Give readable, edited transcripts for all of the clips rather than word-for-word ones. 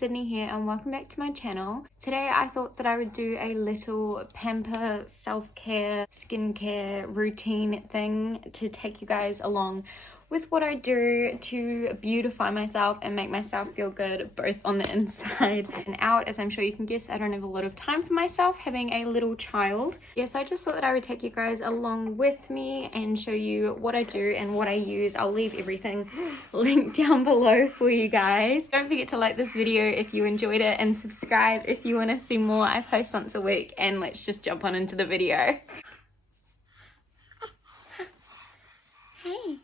Sydney here and welcome back to my channel. Today I thought that I would do a little Pamper self-care, skincare routine thing to take you guys along with what I do to beautify myself and make myself feel good both on the inside and out. As I'm sure you can guess, I don't have a lot of time for myself having a little child. Yes, I just thought that I would take you guys along with me and show you what I do and what I use. I'll leave everything linked down below for you guys. Don't forget to like this video if you enjoyed it and subscribe if you want to see more. I post once a week, and let's just jump on into the video. Hey.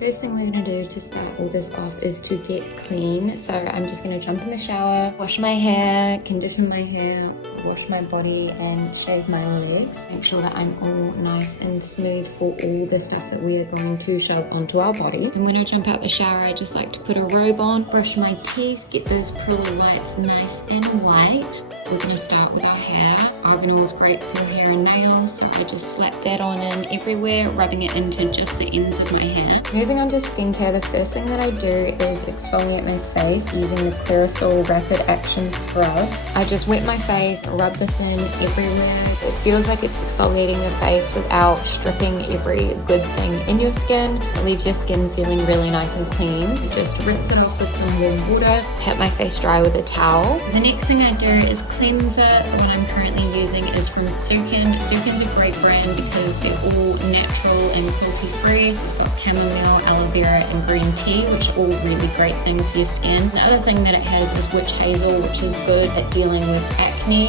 First thing we're going to do to start all this off is to get clean. So I'm just going to jump in the shower, wash my hair, condition my hair, wash my body and shave my legs. Make sure that I'm all nice and smooth for all the stuff that we are going to shove onto our body. And when I jump out the shower, I just like to put a robe on, brush my teeth, get those pearly whites nice and white. We're going to start with our hair. Argon is great for hair and nails, so I just slap that on in everywhere, rubbing it into just the ends of my hair. Moving on to skincare, the first thing that I do is exfoliate my face using the Clearasil Rapid Action Scrub. I just wet my face, rub this in everywhere. It feels like it's exfoliating your face without stripping every good thing in your skin. It leaves your skin feeling really nice and clean. Just rinse it off with some warm water, pat my face dry with a towel. The next thing I do is cleanser. The one I'm currently using is from Sukin. Sukin's a great brand because they're all natural and cruelty free. It's got chamomile, aloe vera and green tea, which are all really great things for your skin. The other thing that it has is witch hazel, which is good at dealing with acne.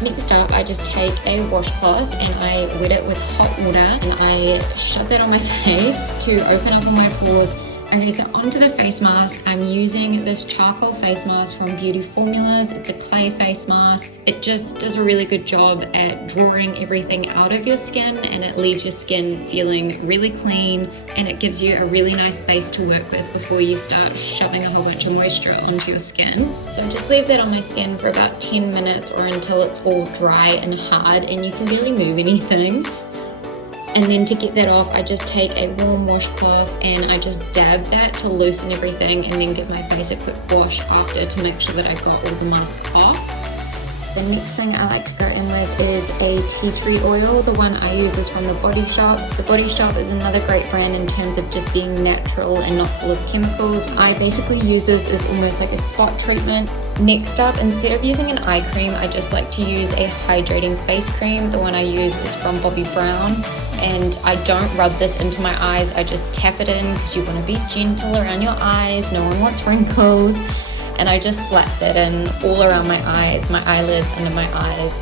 Next up, I just take a washcloth and I wet it with hot water and I shove that on my face to open up all my pores. Okay, so onto the face mask. I'm using this charcoal face mask from Beauty Formulas. It's a clay face mask. It just does a really good job at drawing everything out of your skin, and it leaves your skin feeling really clean, and it gives you a really nice base to work with before you start shoving a whole bunch of moisture onto your skin. So just leave that on my skin for about 10 minutes or until it's all dry and hard and you can barely move anything. And then to get that off, I just take a warm washcloth and I just dab that to loosen everything and then give my face a quick wash after to make sure that I got all the mask off. The next thing I like to go in with is a tea tree oil. The one I use is from The Body Shop. The Body Shop is another great brand in terms of just being natural and not full of chemicals. I basically use this as almost like a spot treatment. Next up, instead of using an eye cream, I just like to use a hydrating face cream. The one I use is from Bobbi Brown. And I don't rub this into my eyes, I just tap it in because you want to be gentle around your eyes, no one wants wrinkles. And I just slap that in all around my eyes, my eyelids, under my eyes.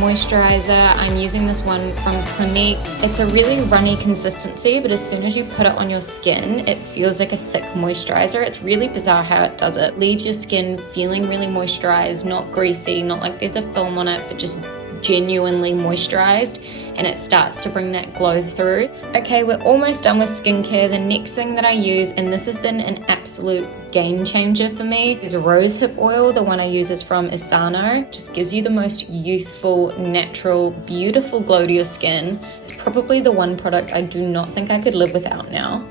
Moisturiser, I'm using this one from Clinique. It's a really runny consistency, but as soon as you put it on your skin, it feels like a thick moisturiser. It's really bizarre how it does it. Leaves your skin feeling really moisturized, not greasy, not like there's a film on it, but just genuinely moisturized, and it starts to bring that glow through. Okay, we're almost done with skincare. The next thing that I use, and this has been an absolute game changer for me, is Rosehip oil. The one I use is from Asano. Just gives you the most youthful, natural, beautiful glow to your skin. It's probably the one product I do not think I could live without now.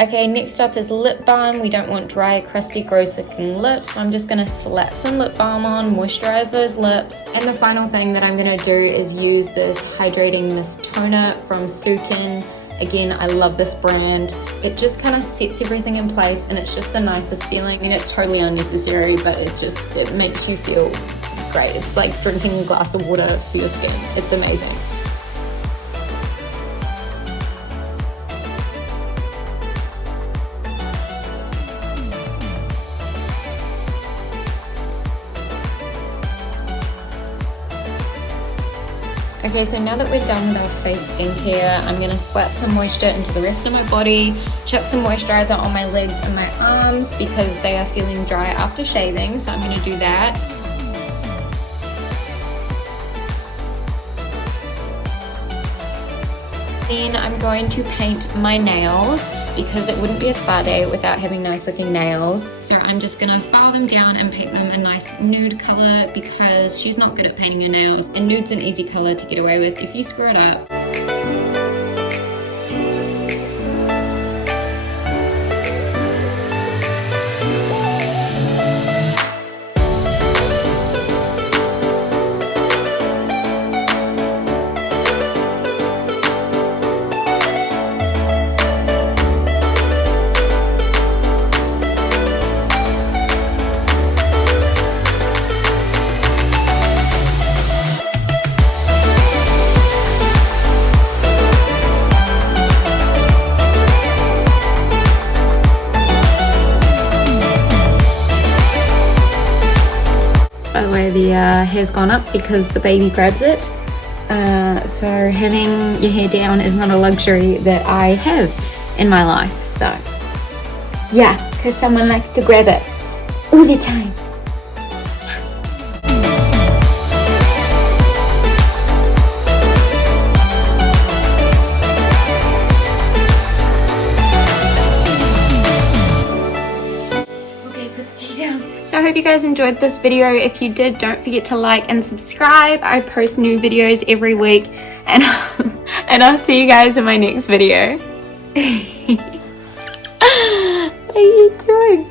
Okay, next up is lip balm. We don't want dry, crusty, gross looking lips, so I'm just gonna slap some lip balm on, moisturize those lips. And the final thing that I'm gonna do is use this hydrating mist toner from Sukin. Again, I love this brand. It just kind of sets everything in place and it's just the nicest feeling. I mean, it's totally unnecessary, but it makes you feel great. It's like drinking a glass of water for your skin. It's amazing. Okay, so now that we're done with our face skincare, I'm going to slap some moisture into the rest of my body, chuck some moisturizer on my legs and my arms because they are feeling dry after shaving, so I'm going to do that. Then I'm going to paint my nails because it wouldn't be a spa day without having nice looking nails. So I'm just gonna file them down and paint them a nice nude color because she's not good at painting her nails, and nude's an easy color to get away with if you screw it up. why the hair's gone up, because the baby grabs it. So having your hair down is not a luxury that I have in my life. So yeah, because someone likes to grab it all the time. So I hope you guys enjoyed this video. If you did, don't forget to like and subscribe. I post new videos every week, and I'll see you guys in my next video. What are you doing?